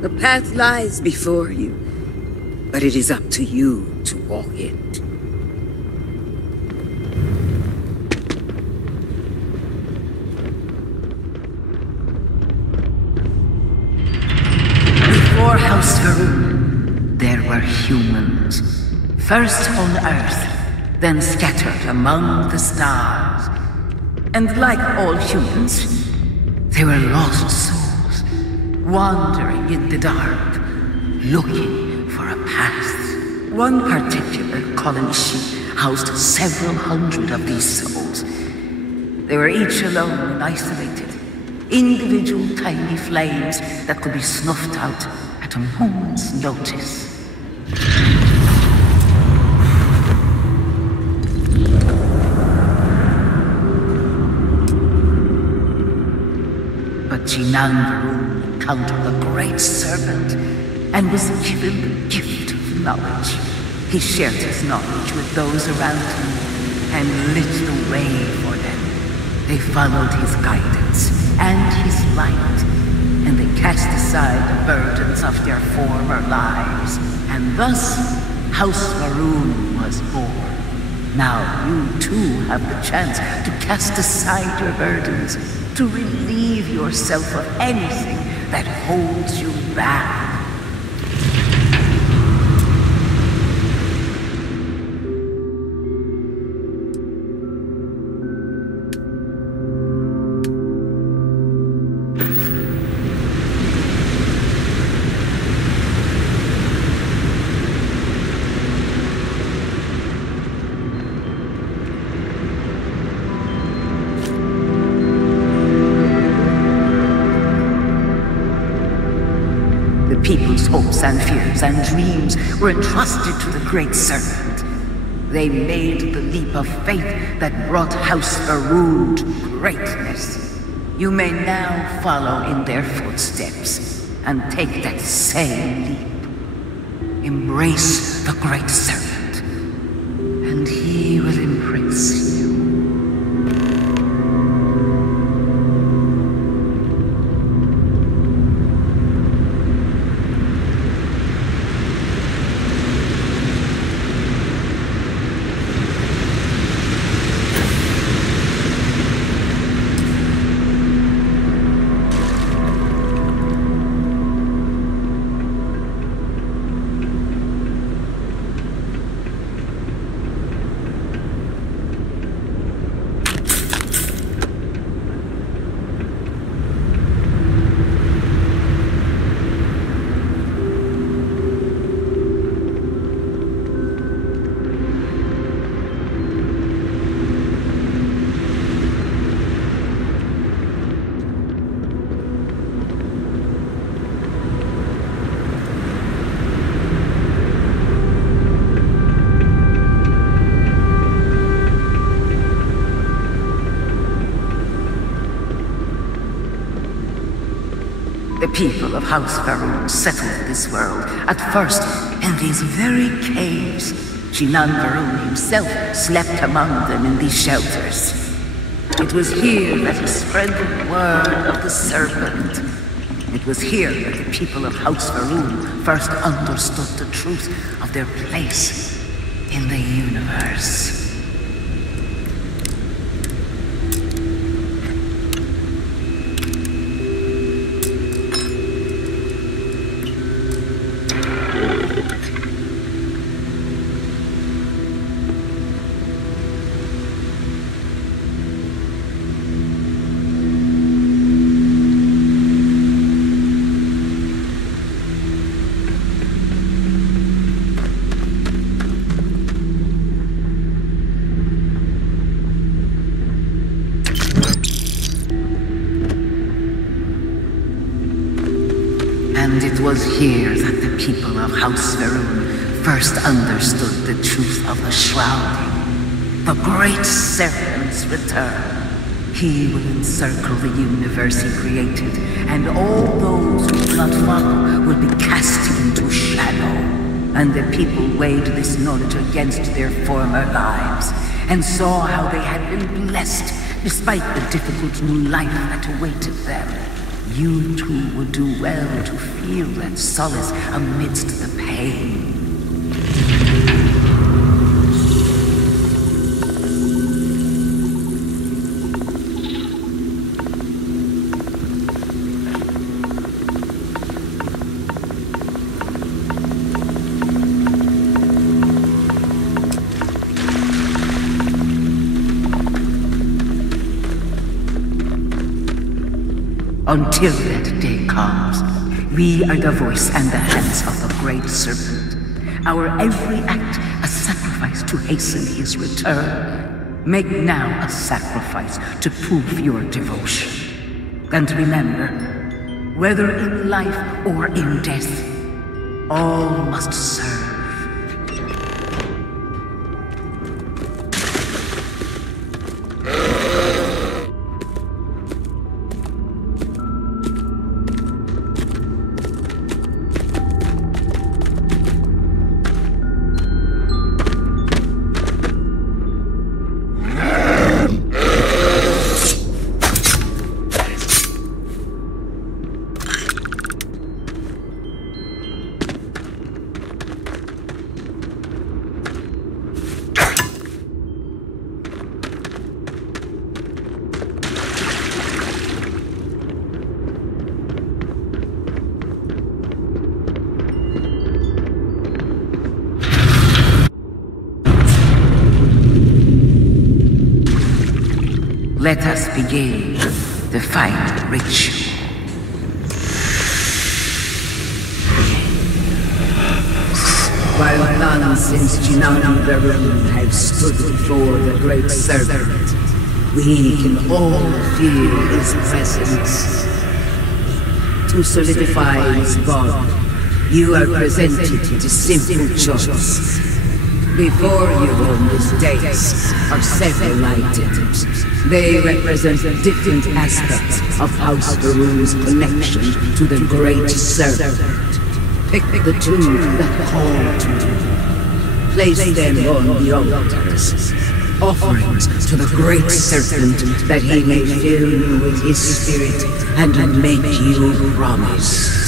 The path lies before you, but it is up to you to walk it. Before House Varun, there were humans. First on Earth, then scattered among the stars. And like all humans, they were lost souls, wandering in the dark, looking for a path. One particular colony ship housed several hundred of these souls. They were each alone and isolated, individual tiny flames that could be snuffed out at a moment's notice. But Varun encountered the great serpent and was given the gift of knowledge. He shared his knowledge with those around him and lit the way for them. They followed his guidance and his light, and they cast aside the burdens of their former lives. And thus, House Varun was born. Now you too have the chance to cast aside your burdens, to relieve yourself of anything that holds you back. People's hopes and fears and dreams were entrusted to the great serpent. They made the leap of faith that brought House Varun to greatness. You may now follow in their footsteps and take that same leap. Embrace the great serpent, and he will embrace you. The people of House Varun settled this world, at first in these very caves. Varun himself slept among them in these shelters. It was here that he spread the word of the serpent. It was here that the people of House Varun first understood the truth of their place in the universe. And it was here that the people of House Varun first understood the truth of the shrouding. The great serpent's return. He will encircle the universe he created, and all those who do not follow will be cast into shadow. And the people weighed this knowledge against their former lives, and saw how they had been blessed despite the difficult new life that awaited them. You too would do well to feel that solace amidst the pain. Until that day comes, we are the voice and the hands of the Great Serpent. Our every act a sacrifice to hasten his return. Make now a sacrifice to prove your devotion. And remember, whether in life or in death, all must serve. Let us begin the final ritual. While none since Geforce have stood before the Great Serpent, we can all feel his presence. To solidify his bond, you are presented with a simple choice. Before you on this dais are several items. They represent different aspects of House Varun's connection to the Great Serpent. Pick the two that call to you. Place them on the altars. Offerings to the Great Serpent that he may fill you with his spirit and make you promise.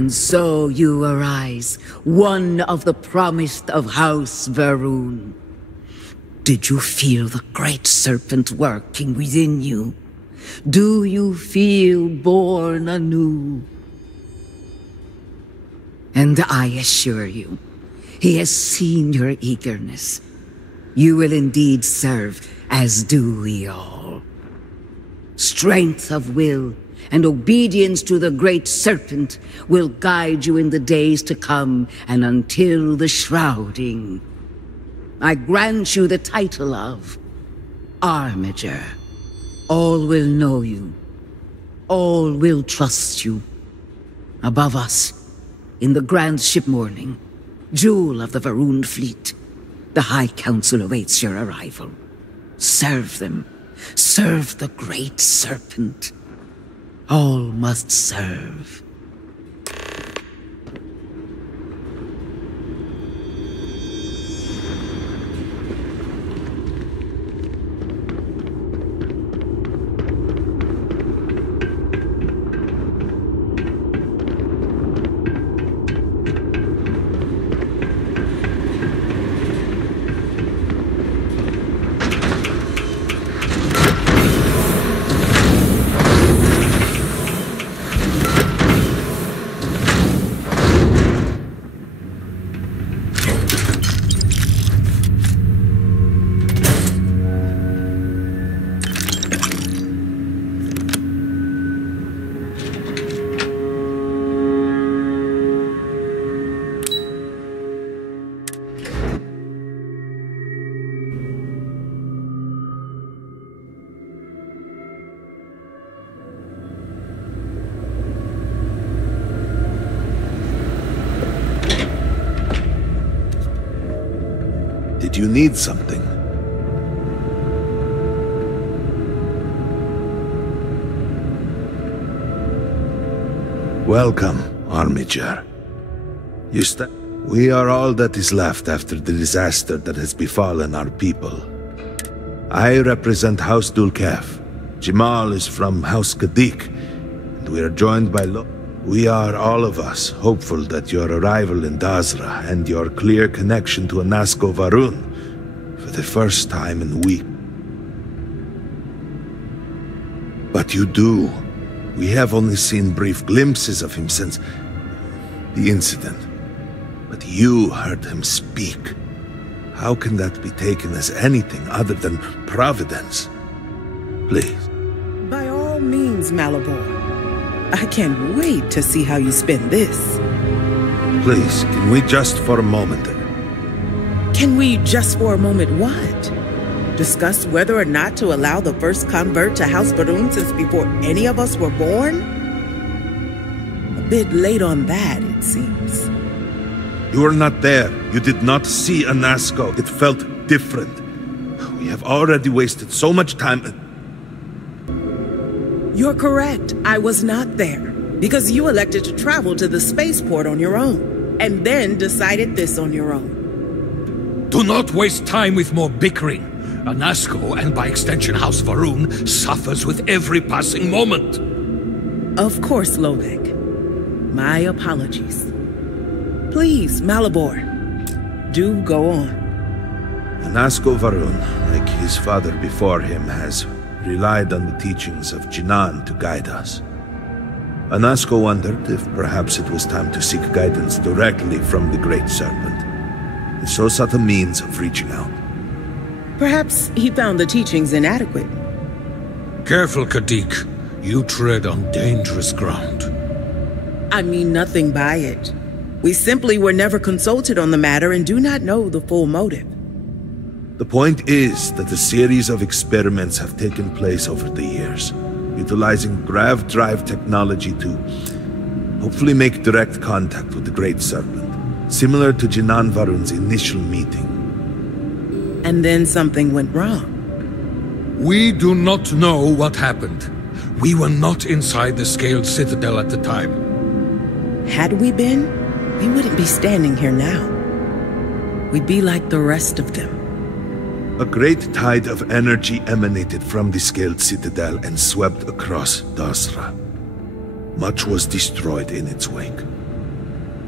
And so you arise, one of the promised of House Varun. Did you feel the Great Serpent working within you? Do you feel born anew? And I assure you, he has seen your eagerness. You will indeed serve, as do we all. Strength of will and obedience to the Great Serpent will guide you in the days to come and until the shrouding. I grant you the title of Armiger. All will know you. All will trust you. Above us, in the grand ship morning, jewel of the Varun fleet, the High Council awaits your arrival. Serve them. Serve the Great Serpent. All must serve. Did you need something? Welcome, Armiger. We are all that is left after the disaster that has befallen our people. I represent House Dulkef. Jamal is from House Kadik, and we are joined by We are, all of us, hopeful that your arrival in Dazra and your clear connection to Anasko Varun, for the first time in weeks. But you do. We have only seen brief glimpses of him since the incident. But you heard him speak. How can that be taken as anything other than providence? Please. By all means, Malabor. I can't wait to see how you spend this. Please, can we just for a moment... Can we just for a moment what? Discuss whether or not to allow the first convert to House Varun since before any of us were born? A bit late on that, it seems. You were not there. You did not see Anasko. It felt different. We have already wasted so much time... You're correct. I was not there. Because you elected to travel to the spaceport on your own. And then decided this on your own. Do not waste time with more bickering. Anasko, and by extension House Varun, suffers with every passing moment. Of course, Lovek. My apologies. Please, Malabor. Do go on. Anasko Varun, like his father before him, has relied on the teachings of Jinan to guide us. Anasko wondered if perhaps it was time to seek guidance directly from the Great Serpent. He so sought a means of reaching out. Perhaps he found the teachings inadequate. Careful, Kadik. You tread on dangerous ground. I mean nothing by it. We simply were never consulted on the matter and do not know the full motive. The point is that a series of experiments have taken place over the years, utilizing grav drive technology to hopefully make direct contact with the Great Serpent, similar to Jinan Varun's initial meeting. And then something went wrong. We do not know what happened. We were not inside the Scaled Citadel at the time. Had we been, we wouldn't be standing here now. We'd be like the rest of them. A great tide of energy emanated from the Scaled Citadel and swept across Dazra. Much was destroyed in its wake.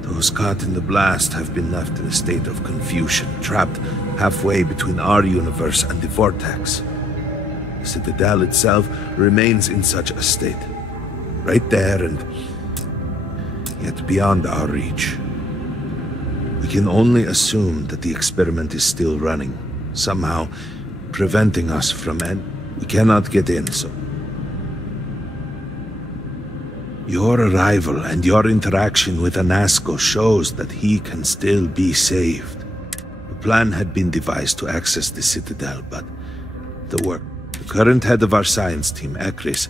Those caught in the blast have been left in a state of confusion, trapped halfway between our universe and the Vortex. The Citadel itself remains in such a state. Right there and yet beyond our reach. We can only assume that the experiment is still running, somehow preventing us from we cannot get in, so... Your arrival and your interaction with Anasko shows that he can still be saved. The plan had been devised to access the Citadel, but the work. The current head of our science team, Ekris,